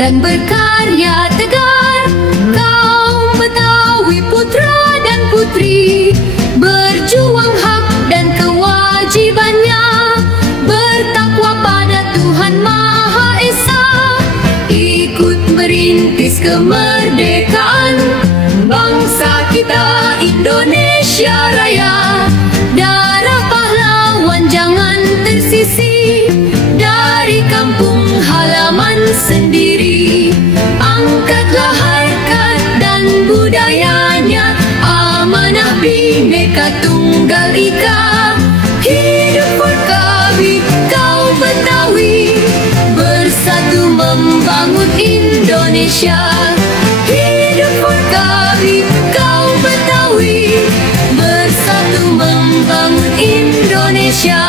dan berkarya tegar. Kaum Betawi putra dan putri, berjuang hak dan kewajibannya, bertakwa pada Tuhan Maha Esa, ikut merintis kemerdekaan bangsa kita Indonesia Raya. Darah pahlawan jangan tersisi dari kampung halaman sendiri. Angkatlah harkat dan budayanya, amanah Bhinneka Tunggal Ika. Hidup Forkabi kaum Betawi, bersatu membangun Indonesia. Hidup Forkabi kaum Betawi, bersatu membangun Indonesia.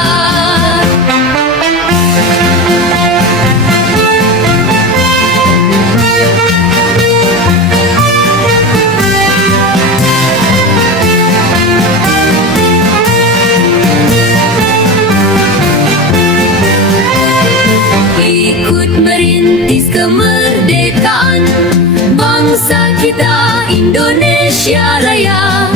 Ikut merintis kemerdekaan bangsa kita Indonesia Raya.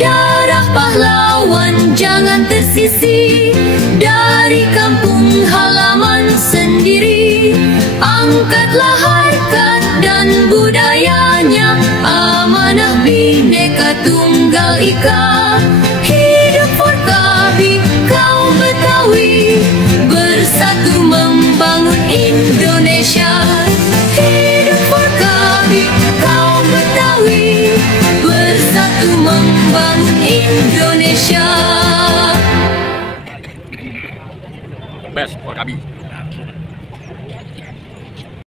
Darah pahlawan jangan tersisi dari kampung halaman sendiri. Angkatlah harkat dan budayanya, amanah Bhinneka Tunggal Ika. Hidup Forkabi kaum Betawi, bersatu membangun Indonesia. Hidup Forkabi kaum Betawi, bersatu membangun Indonesia. Best Forkabi.